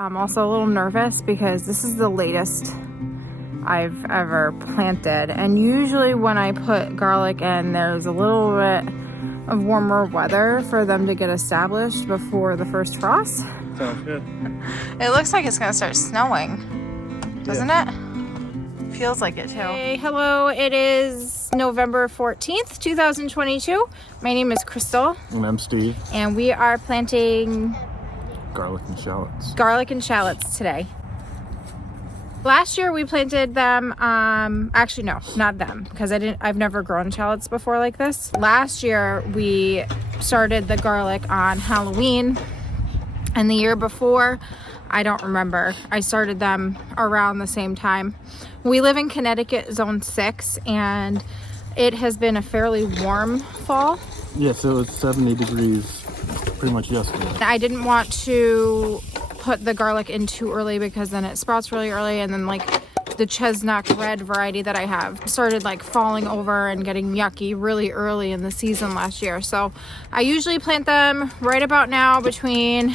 I'm also a little nervous because this is the latest I've ever planted. And usually when I put garlic in, there's a little bit of warmer weather for them to get established before the first frost. Sounds good. It looks like it's gonna start snowing, doesn't it? Feels like it too. Hey, hello, it is November 14th, 2022. My name is Crystal. And I'm Steve. And we are planting Garlic and shallots. Garlic and shallots today. Last year we planted them, actually no, not them, because I've never grown shallots before like this. Last year we started the garlic on Halloween, and the year before, I don't remember. I started them around the same time. We live in Connecticut, zone 6, and it has been a fairly warm fall. Yes, it was 70 degrees pretty much yesterday. I didn't want to put the garlic in too early because then it sprouts really early, and then like the Chesnok Red variety that I have started like falling over and getting yucky really early in the season last year. So I usually plant them right about now, between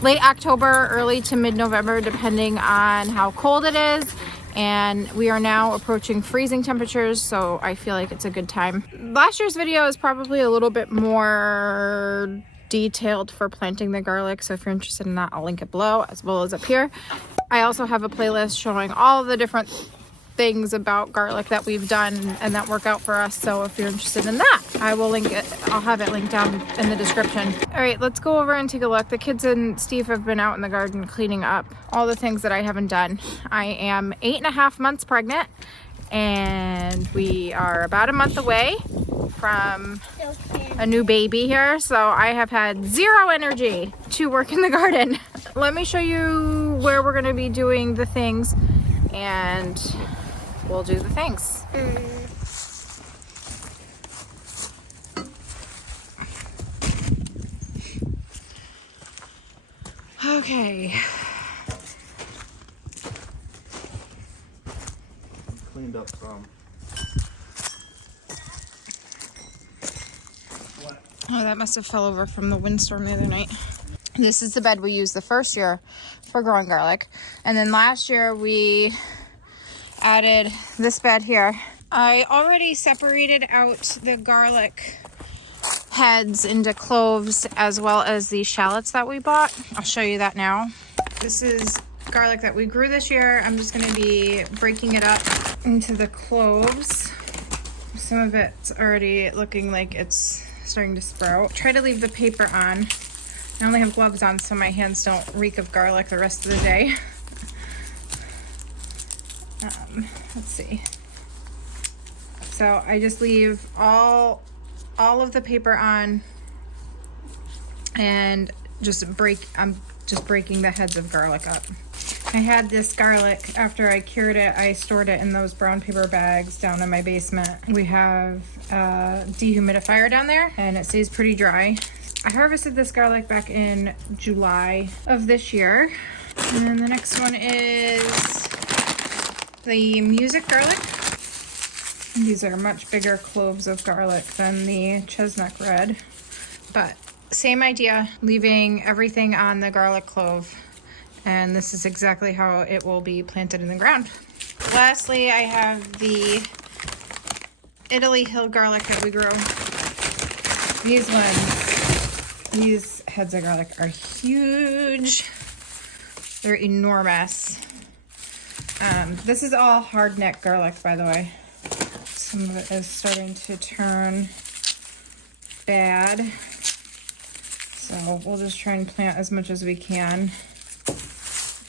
late October, early to mid-November, depending on how cold it is. And we are now approaching freezing temperatures, so I feel like it's a good time. Last year's video is probably a little bit more detailed for planting the garlic, so if you're interested in that, I'll link it below as well as up here. I also have a playlist showing all the different things about garlic that we've done and that work out for us, so if you're interested in that, I will link it. I'll have it linked down in the description. All right, let's go over and take a look. The kids and Steve have been out in the garden cleaning up all the things that I haven't done. I am 8.5 months pregnant, and we are about a month away from a new baby here, so I have had zero energy to work in the garden. Let me show you where we're going to be doing the things, and we'll do the things. Okay. Cleaned up some. Oh, that must have fell over from the windstorm the other night. This is the bed we used the first year for growing garlic. And then last year we added this bed here. I already separated out the garlic heads into cloves as well as the shallots that we bought. I'll show you that now. This is garlic that we grew this year. I'm just going to be breaking it up into the cloves. Some of it's already looking like it's starting to sprout. Try to leave the paper on. I only have gloves on so my hands don't reek of garlic the rest of the day. Let's see. So I just leave all of the paper on and I'm just breaking the heads of garlic up. I had this garlic, after I cured it, I stored it in those brown paper bags down in my basement. We have a dehumidifier down there and it stays pretty dry. I harvested this garlic back in July of this year. And then the next one is the music garlic. These are much bigger cloves of garlic than the Chesnok Red, but same idea, leaving everything on the garlic clove. And this is exactly how it will be planted in the ground. Lastly, I have the Italy Hill garlic that we grew. These heads of garlic are huge. They're enormous. This is all hardneck garlic, by the way. Some of it is starting to turn bad. So we'll just try and plant as much as we can.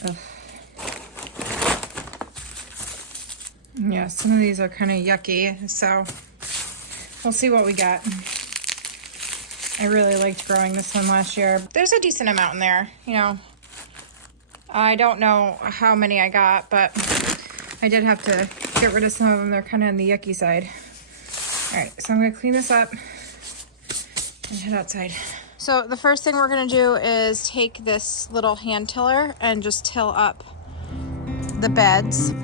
Ugh. Yeah, some of these are kind of yucky, so we'll see what we got. I really liked growing this one last year. There's a decent amount in there, you know. I don't know how many I got, but I did have to get rid of some of them. They're kind of on the yucky side. All right, so I'm gonna clean this up and head outside. So the first thing we're gonna do is take this little hand tiller and just till up the beds.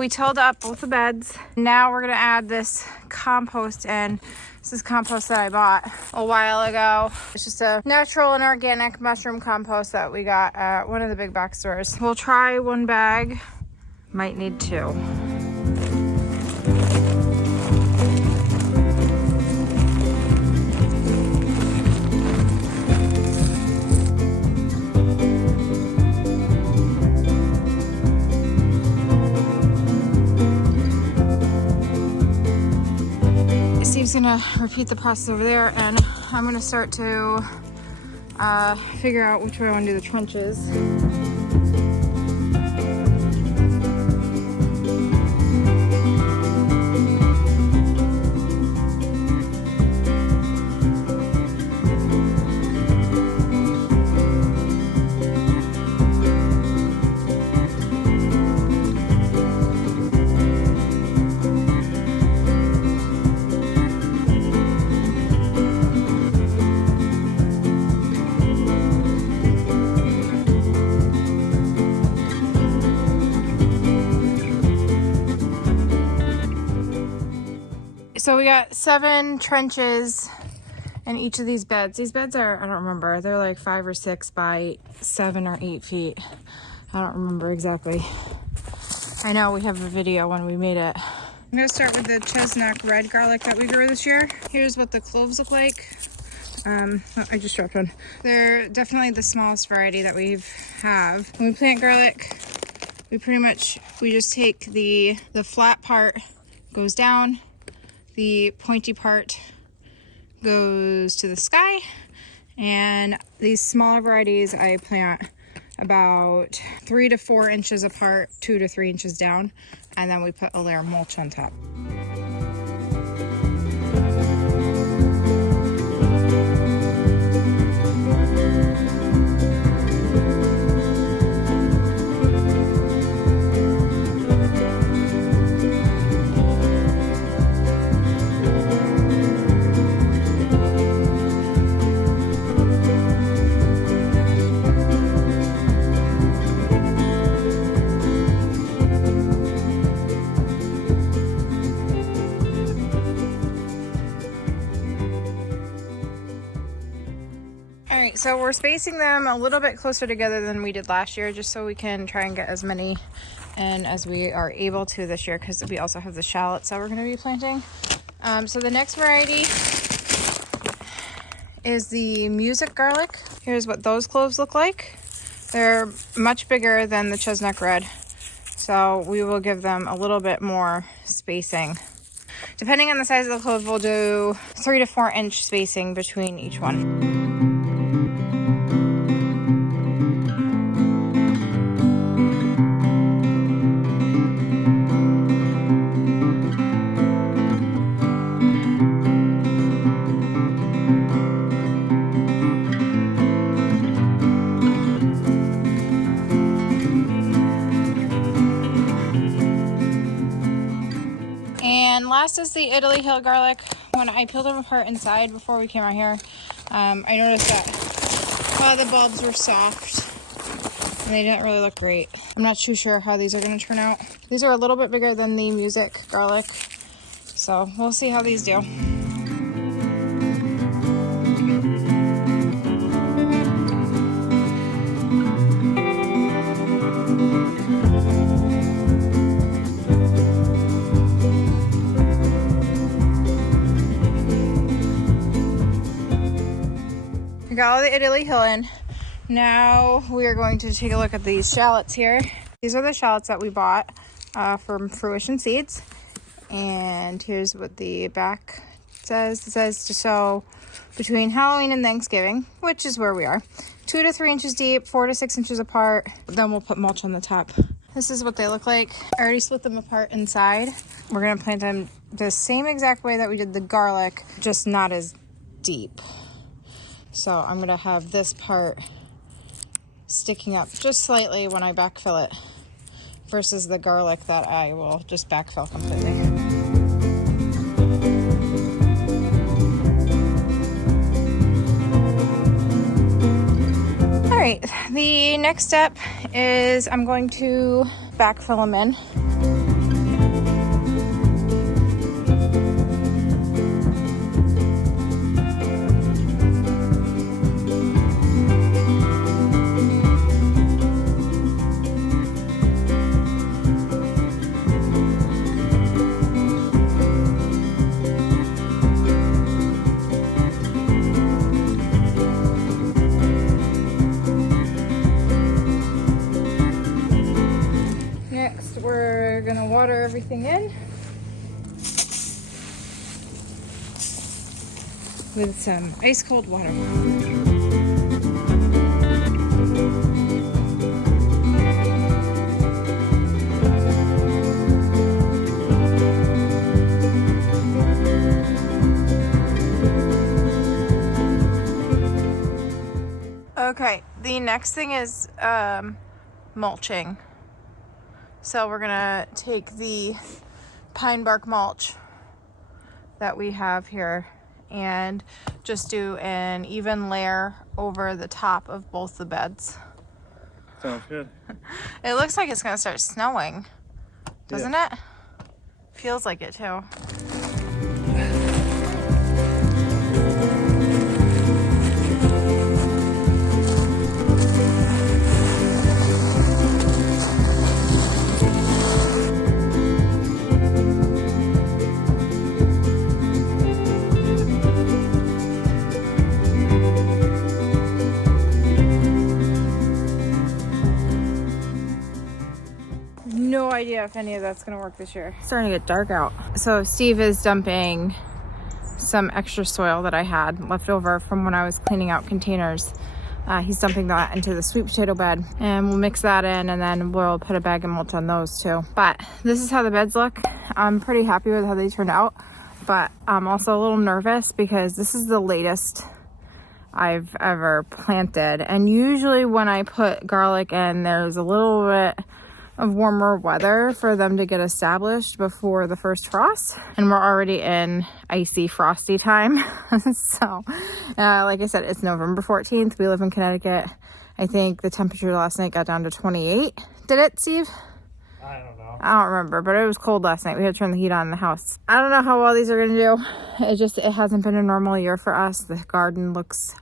We tilled up both the beds. Now we're gonna add this compost in. This is compost that I bought a while ago. It's just a natural and organic mushroom compost that we got at one of the big box stores. We'll try 1 bag, might need 2. Steve's gonna repeat the process over there, and I'm gonna start to figure out which way I want to do the trenches. So we got 7 trenches in each of these beds. These beds are, I don't remember, they're like 5 or 6 by 7 or 8 feet. I don't remember exactly. I know we have a video when we made it. I'm gonna start with the Chesnok Red garlic that we grew this year. Here's what the cloves look like. Oh, I just dropped one. They're definitely the smallest variety that we have. When we plant garlic, we just take the flat part goes down, the pointy part goes to the sky, and these smaller varieties I plant about 3 to 4 inches apart, 2 to 3 inches down, and then we put a layer of mulch on top. So we're spacing them a little bit closer together than we did last year, just so we can try and get as many in as we are able to this year, because we also have the shallots that we're going to be planting. So the next variety is the music garlic. Here's what those cloves look like. They're much bigger than the Chesnok Red, so we will give them a little bit more spacing. Depending on the size of the clove, we'll do 3 to 4 inch spacing between each one. And last is the Italy Hill garlic. When I peeled them apart inside before we came out here, I noticed that a lot of the bulbs were soft and they didn't really look great. I'm not too sure how these are going to turn out. These are a little bit bigger than the music garlic, so we'll see how these do. We got all the Italy Hill in. Now we are going to take a look at these shallots here. These are the shallots that we bought from Fruition Seeds. And here's what the back says. It says to sow between Halloween and Thanksgiving, which is where we are. 2 to 3 inches deep, 4 to 6 inches apart. Then we'll put mulch on the top. This is what they look like. I already split them apart inside. We're gonna plant them the same exact way that we did the garlic, just not as deep. So I'm gonna have this part sticking up just slightly when I backfill it versus the garlic that I will just backfill completely. All right, the next step is I'm going to backfill them in. we're gonna water everything in with some ice cold water. Okay, the next thing is mulching. So we're gonna take the pine bark mulch that we have here and just do an even layer over the top of both the beds. Sounds good. It looks like it's gonna start snowing, doesn't it? Feels like it too. No idea if any of that's gonna work this year. It's starting to get dark out. So Steve is dumping some extra soil that I had left over from when I was cleaning out containers. He's dumping that into the sweet potato bed, and we'll mix that in, and then we'll put a bag of mulch on those too. But this is how the beds look. I'm pretty happy with how they turned out, but I'm also a little nervous because this is the latest I've ever planted. And usually when I put garlic in, there's a little bit of warmer weather for them to get established before the first frost, and we're already in icy frosty time. So like I said, it's November 14th. We live in Connecticut. I think the temperature last night got down to 28. Did it, Steve? I don't know. I don't remember, but it was cold last night. We had to turn the heat on in the house. I don't know how well these are gonna do. It hasn't been a normal year for us. The garden looks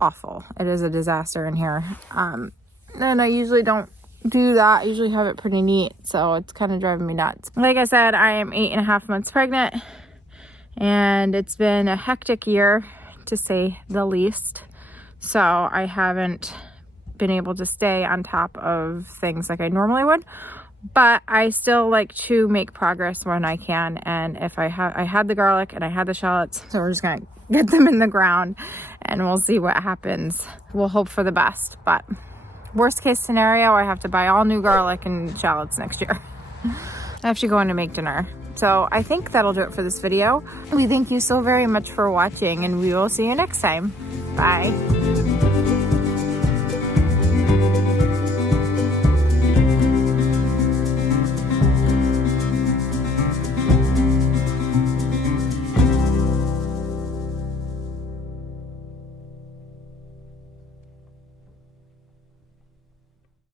awful. It is a disaster in here. And I usually don't do that. I usually have it pretty neat, so it's kind of driving me nuts. Like I said, I am 8.5 months pregnant, and it's been a hectic year to say the least. So I haven't been able to stay on top of things like I normally would, but I still like to make progress when I can. And if I had the garlic and I had the shallots, so we're just gonna get them in the ground and we'll see what happens. We'll hope for the best, but worst case scenario, I have to buy all new garlic and shallots next year. I have to go in and make dinner. So I think that'll do it for this video. We thank you so very much for watching, and we will see you next time. Bye.